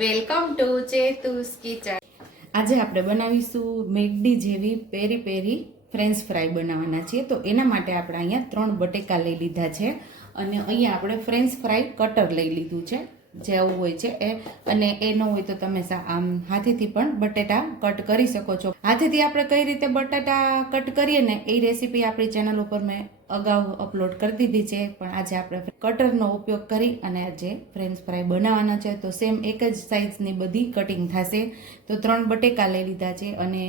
Welcome to ચેતુસ kitchen. આજે આપણે બનાવીશું મેગડી જેવી પેરી પેરી ફ્રેન્ચ ફ્રાય બનાવવાના છીએ. તો એના માટે આપણે અહીંયા ત્રણ બટેકા લઈ લીધા છે અને અહીંયા આપણે ફ્રેન્ચ ફ્રાય કટર લઈ લીધું છે. જે આવું હોય છે એ. અને એ ન હોય તો તમે આમ હાથેથી પણ બટેટા કટ કરી શકો છો. હાથેથી આપણે કઈ રીતે બટાટા કટ કરીએ ને એ રેસીપી આપણી ચેનલ ઉપર મેં અગાઉ અપલોડ કરી દીધી છે, પણ આજે આપણે કટરનો ઉપયોગ કરી અને આજે ફ્રેન્ચ ફ્રાય બનાવવાના છે. તો સેમ એક જ સાઇઝની બધી કટિંગ થશે. તો ત્રણ બટેકા લઈ લીધા છે અને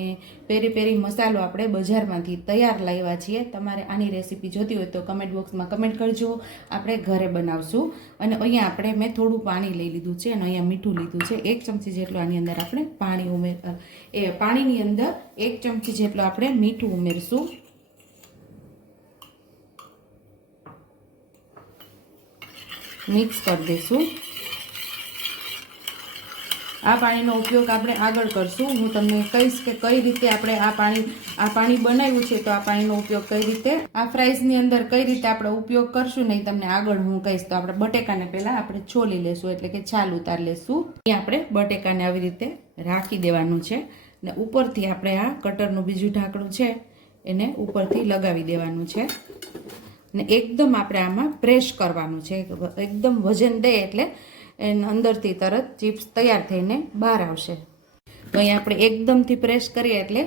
પેરી પેરી મસાલો આપણે બજારમાંથી તૈયાર લાવ્યા છીએ. તમારે આની રેસીપી જોતી હોય તો કમેન્ટ બોક્સમાં કમેન્ટ કરજો. આપણે ઘરે બનાવશું. અને અહીંયા આપણે મેં થોડું પાણી લઈ લીધું છે અને અહીંયા મીઠું લીધું છે. એક ચમચી જેટલું આની અંદર આપણે પાણી ઉમેર, એ પાણીની અંદર એક ચમચી જેટલું આપણે મીઠું ઉમેરશું. મિક્સ કરી દઈશું. આ પાણીનો ઉપયોગ આપણે આગળ કરશું. હું તમને કહીશ કે કઈ રીતે આપણે આ પાણી આ પાણી બનાવ્યું છે તો આ પાણીનો ઉપયોગ કઈ રીતે, આ ફ્રાઈઝની અંદર કઈ રીતે આપણે ઉપયોગ કરશું નહીં તમને આગળ હું કહીશ તો આપણે બટેકાને પહેલાં આપણે છોલી લેશું એટલે કે છાલ ઉતાર લેશું. એ આપણે બટેકાને આવી રીતે રાખી દેવાનું છે ને ઉપરથી આપણે આ કટરનું બીજું ઢાંકણું છે એને ઉપરથી લગાવી દેવાનું છે. ને એકદમ આપણે આમાં પ્રેસ કરવાનું છે. એકદમ વજન દે એટલે એને અંદરથી તરત ચિપ્સ તૈયાર થઈને બહાર આવશે. તો અહીંયા આપણે એકદમથી પ્રેસ કરીએ એટલે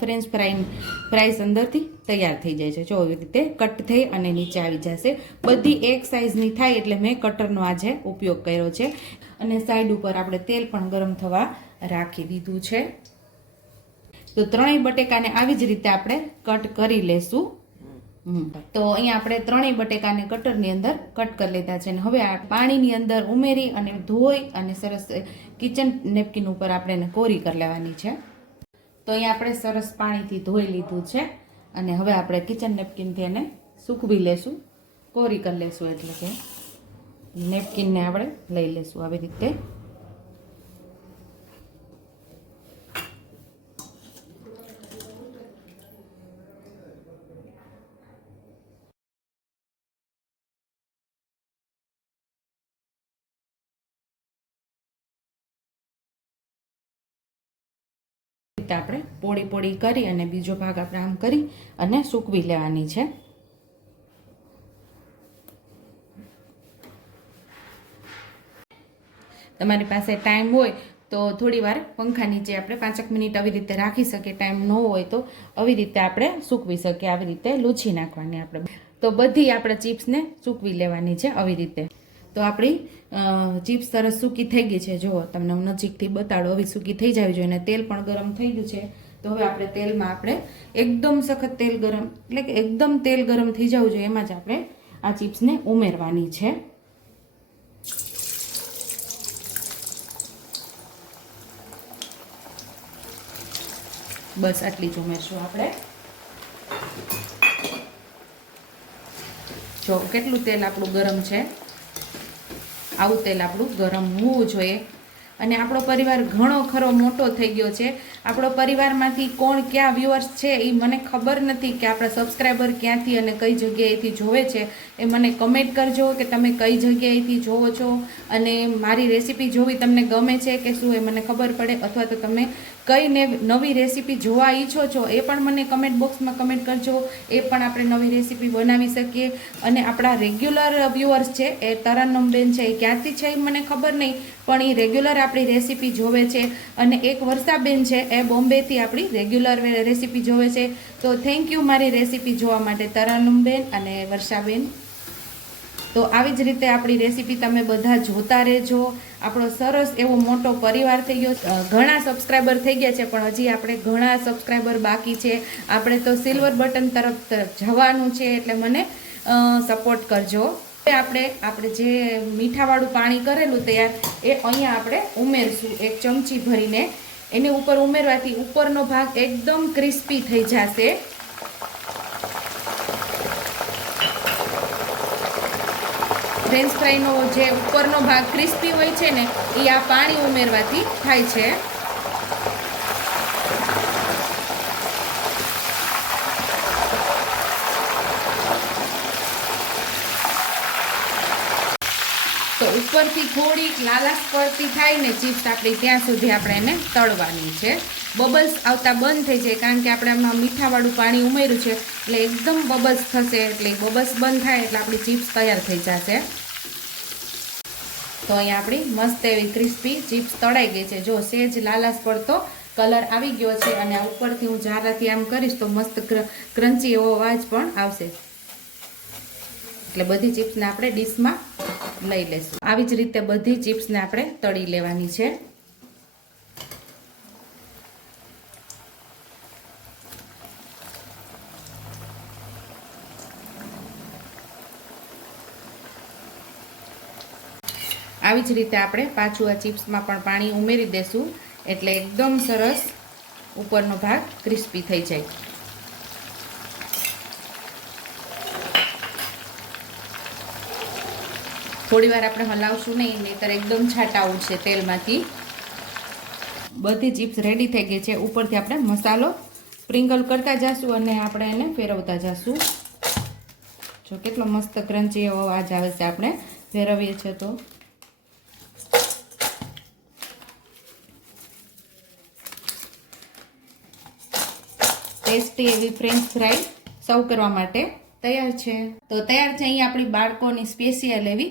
ફ્રેન્ચ ફ્રાઈ ફ્રાઈસ અંદરથી તૈયાર થઈ જાય છે. જો એવી રીતે કટ થઈ અને નીચે આવી જશે. બધી એક સાઇઝની થાય એટલે મેં કટરનો આજે ઉપયોગ કર્યો છે. અને સાઈડ ઉપર આપણે તેલ પણ ગરમ થવા રાખી દીધું છે. તો ત્રણેય બટેકાને આવી જ રીતે આપણે કટ કરી લેશું. તો અહીંયા આપણે ત્રણેય બટેકાને કટરની અંદર કટ કરી લીધા છે. અને હવે આ પાણીની અંદર ઉમેરી અને ધોઈ અને સરસ કિચન નેપકિન ઉપર આપણે એને કોરી કરી લેવાની છે. તો અહીંયા આપણે સરસ પાણીથી ધોઈ લીધું છે. અને હવે આપણે કિચન નેપકિનથી એને સૂકવી લેશું. કોરી કરી લેશું એટલે કે નેપકિનને આપણે લઈ લેશું આવી રીતે. રીતે આપણે પોળી પોળી કરી અને બીજો ભાગ આપણે આમ કરી અને સૂકવી લેવાની છે. તમારી પાસે ટાઈમ હોય તો થોડી વાર પંખા નીચે આપણે પાંચક મિનિટ આવી રીતે રાખી શકીએ, ટાઈમ ન હોય તો આવી રીતે આપણે સૂકવી શકીએ, આવી રીતે લૂછી નાખવાની આપણે. તો બધી આપણે ચિપ્સને સૂકવી લેવાની છે આવી રીતે. તો આપણી ચિપ્સ સરસ સૂકી થઈ ગઈ છે. જુઓ તમને હું નજીકથી બતાડો. હવે સૂકી થઈ જવી જોઈએ અને તેલ પણ ગરમ થઈ ગયું છે. તો હવે આપણે તેલમાં આપણે એકદમ સખત તેલ ગરમ, એટલે કે એકદમ તેલ ગરમ થઈ જવું જોઈએ. એમાં જ આપણે આ ચિપ્સને ઉમેરવાની છે. બસ આટલી જ ઉમેરશું આપણે. જો, કેટલું તેલ આપણું ગરમ છે? આવું તેલ આપણું ગરમ હોવું જોઈએ. અને આપણો પરિવાર ઘણો ખરો મોટો થઈ ગયો છે. આપણો પરિવારમાંથી કોણ ક્યાં વ્યુઅર્સ છે એ મને ખબર નથી કે આપણા સબસ્ક્રાઈબર ક્યાંથી અને કઈ જગ્યાએથી જોવે છે. એ મને કમેન્ટ કરજો કે તમે કઈ જગ્યાએથી જોવો છો. અને મારી રેસીપી જોવી તમને ગમે છે કે શું એ મને ખબર પડે અથવા તો તમે કઈ નવી રેસીપી જોવા ઈચ્છો છો, એ પણ મને કમેન્ટ બોક્સમાં કમેન્ટ કરજો. એ પણ આપણે નવી રેસીપી બનાવી શકીએ. અને આપણા રેગ્યુલર વ્યુઅર્સ છે, એ તરન્નમબેન છે, એ ક્યાંથી છે એ મને ખબર નહીં, પણ એ રેગ્યુલર આપણી રેસીપી જોવે છે. અને એક વર્ષાબેન છે, એ બોમ્બેથી આપણી રેગ્યુલર રેસીપી જોવે છે. તો થેન્ક યુ મારી રેસીપી જોવા માટે તરન્નમબેન અને વર્ષાબેન તો આવી જ રીતે આપણી રેસીપી તમે બધા જોતા રહેજો. આપણો સરસ એવો મોટો પરિવાર થઈ ગયો. ઘણા સબસ્ક્રાઈબર થઈ ગયા છે, પણ હજી આપણે ઘણા સબસ્ક્રાઈબર બાકી છે. આપણે તો સિલ્વર બટન તરફ તરફ જવાનું છે, એટલે મને સપોર્ટ કરજો. આપણે આપણે જે મીઠાવાળું પાણી કરેલું તૈયાર, એ અહીંયા આપણે ઉમેરશું. એક ચમચી ભરીને. એની ઉપર ઉમેરવાથી ઉપરનો ભાગ એકદમ ક્રિસ્પી થઈ જશે. ફ્રેન્ચ ફ્રાઈનો જે ઉપરનો ભાગ ક્રિસ્પી હોય છે ને, એ આ પાણી ઉમેરવાથી થાય છે. ઉપરથી થોડીક લાલાશ પડતી થાય ને ચિપ્સ આપણી ત્યાં સુધી આપણે એને તળવાની છે. બબલ્સ આવતા બંધ થઈ જાય કારણ કે આપણે આમાં મીઠાવાળું પાણી ઉમેર્યું છે. એટલે એકદમ બબલ્સ થશે એટલે બબલ્સ બંધ થાય એટલે આપણી ચિપ્સ તૈયાર થઈ જશે. તો અહીંયા આપણી મસ્ત એવી ક્રિસ્પી ચિપ્સ તળાઈ ગઈ છે. જો સેજ લાલાશ પડતો કલર આવી ગયો છે અને ઉપરથી હું જારાથી આમ કરીશ તો મસ્ત ક્રન્ચી એવો અવાજ પણ આવશે. એટલે બધી ચિપ્સને આપણે ડીશમાં લઈ લેશું. આવી જ રીતે બધી ચિપ્સને આપણે તળી લેવાની છે. આવી જ રીતે આપણે પાછું આ ચિપ્સમાં પણ પાણી ઉમેરી દેશું. એટલે એકદમ સરસ ઉપરનો ભાગ ક્રિસ્પી થઈ જાય. થોડી વાર આપણે હલાવશું નહીં, નહીતર એકદમ છાંટા છે તેલમાંથી. બધી ચિપ્સ રેડી થઈ ગઈ છે. ઉપરથી આપણે મસાલો સ્પ્રિંકલ કરતા જઈશું અને આપણે એને ફેરવતા જઈશું જો કેટલો મસ્ત ક્રન્ચી એવો અવાજ આવે છે આપણે ફેરવીએ છીએ તો. ટેસ્ટી એવી ફ્રેન્ચ ફ્રાઈ સર્વ કરવા માટે તૈયાર છે. તો તૈયાર છે અહીં આપણી બાળકોની સ્પેશિયલ એવી